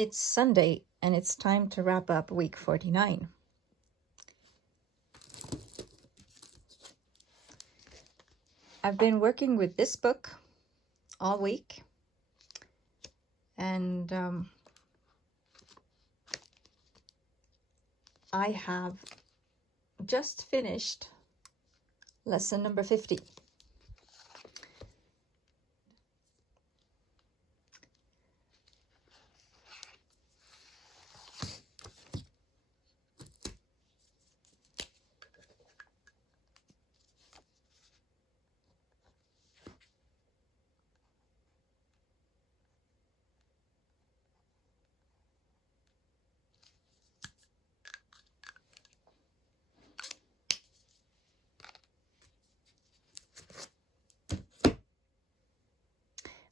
It's Sunday and it's time to wrap up week 49. I've been working with this book all week, and I have just finished lesson number 50.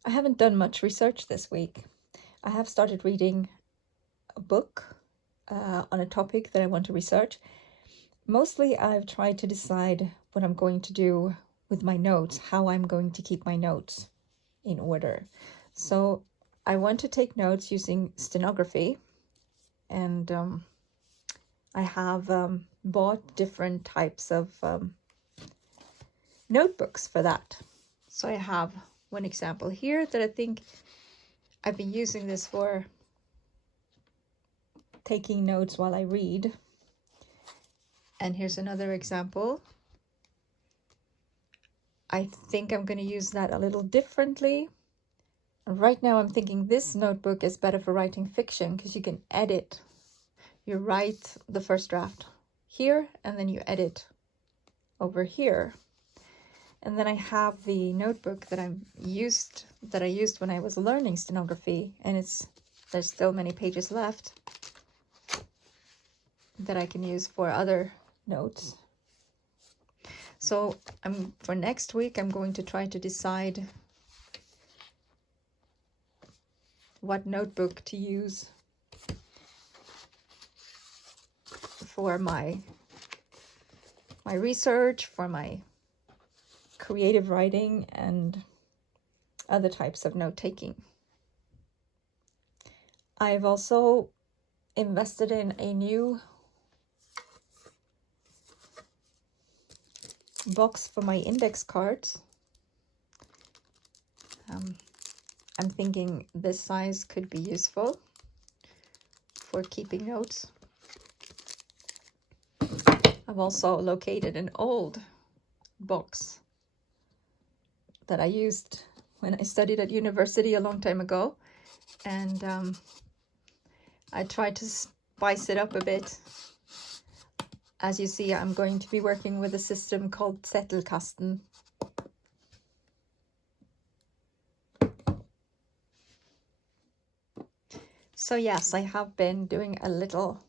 I haven't done much research this week. I have started reading a book on a topic that I want to research. Mostly I've tried to decide what I'm going to do with my notes, how I'm going to keep my notes in order. So I want to take notes using stenography, and I have bought different types of notebooks for that. So I have one example here that I think I've been using this for taking notes while I read. And here's another example. I think I'm going to use that a little differently. Right now I'm thinking this notebook is better for writing fiction because you can edit. You write the first draft here and then you edit over here. And then I have the notebook that I used when I was learning stenography, and there's still many pages left that I can use for other notes. So for next week I'm going to try to decide what notebook to use for my research, for my creative writing, and other types of note-taking. I've also invested in a new box for my index cards. I'm thinking this size could be useful for keeping notes. I've also located an old box that I used when I studied at university a long time ago, and I tried to spice it up a bit. As you see, I'm going to be working with a system called Zettelkasten. So yes, I have been doing a little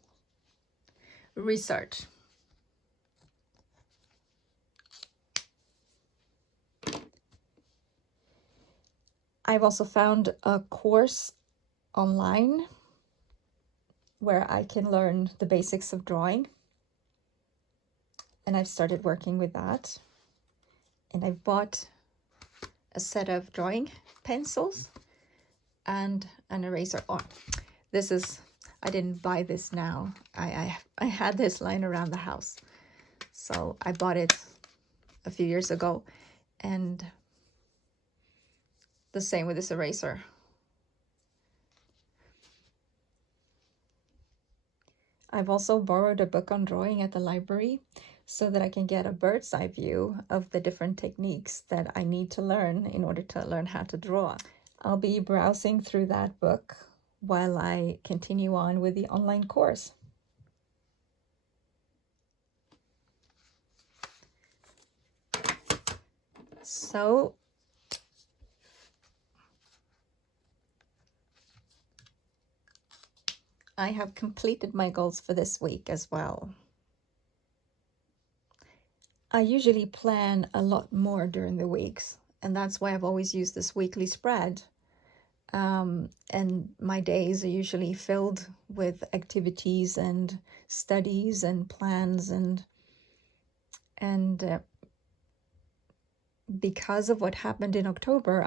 research. I've also found a course online where I can learn the basics of drawing, and I've started working with that. And I've bought a set of drawing pencils and an eraser. I didn't buy this now. I had this lying around the house, so I bought it a few years ago, and the same with this eraser. I've also borrowed a book on drawing at the library so that I can get a bird's eye view of the different techniques that I need to learn in order to learn how to draw. I'll be browsing through that book while I continue on with the online course. So I have completed my goals for this week as well. I usually plan a lot more during the weeks, and that's why I've always used this weekly spread. And my days are usually filled with activities and studies and plans, and because of what happened in October,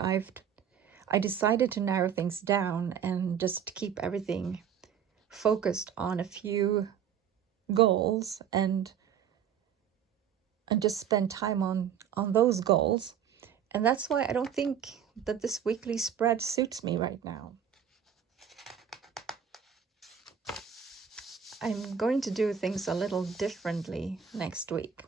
I decided to narrow things down and just keep everything focused on a few goals and just spend time on those goals. And that's why I don't think that this weekly spread suits me right now. I'm going to do things a little differently next week.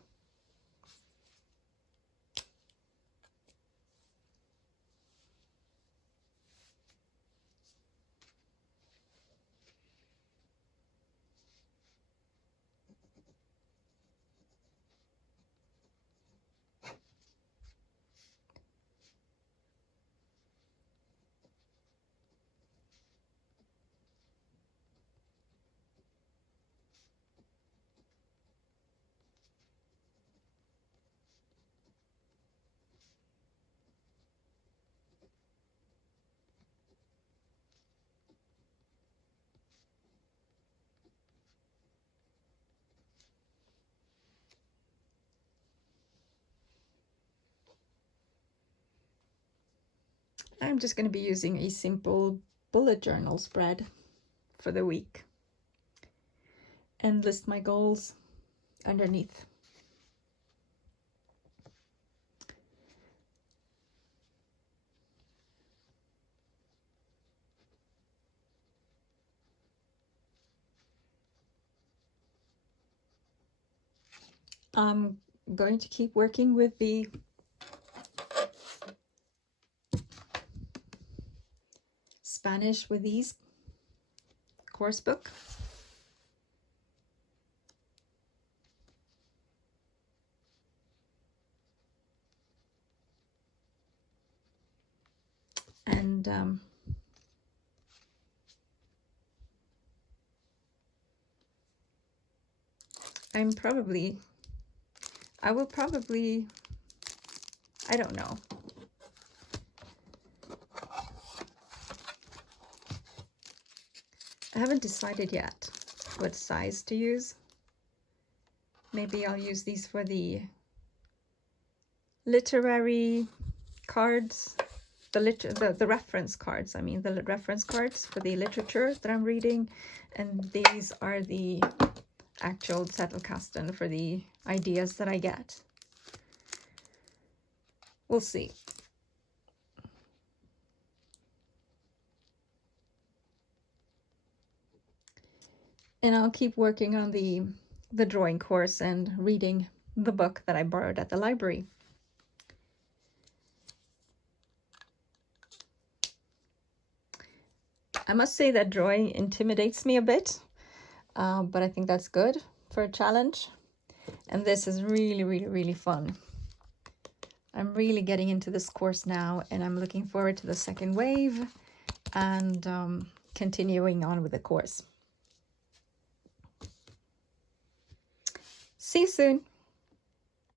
I'm just going to be using a simple bullet journal spread for the week and list my goals underneath. I'm going to keep working with the Spanish with Ease course book. And I will probably, I don't know. I haven't decided yet what size to use. Maybe I'll use these for the literary cards, the reference cards. I mean, the reference cards for the literature that I'm reading, and these are the actual Zettelkasten for the ideas that I get. We'll see. And I'll keep working on the drawing course and reading the book that I borrowed at the library. I must say that drawing intimidates me a bit, but I think that's good for a challenge. And this is really, really, really fun. I'm really getting into this course now, and I'm looking forward to the second wave and continuing on with the course. See you soon.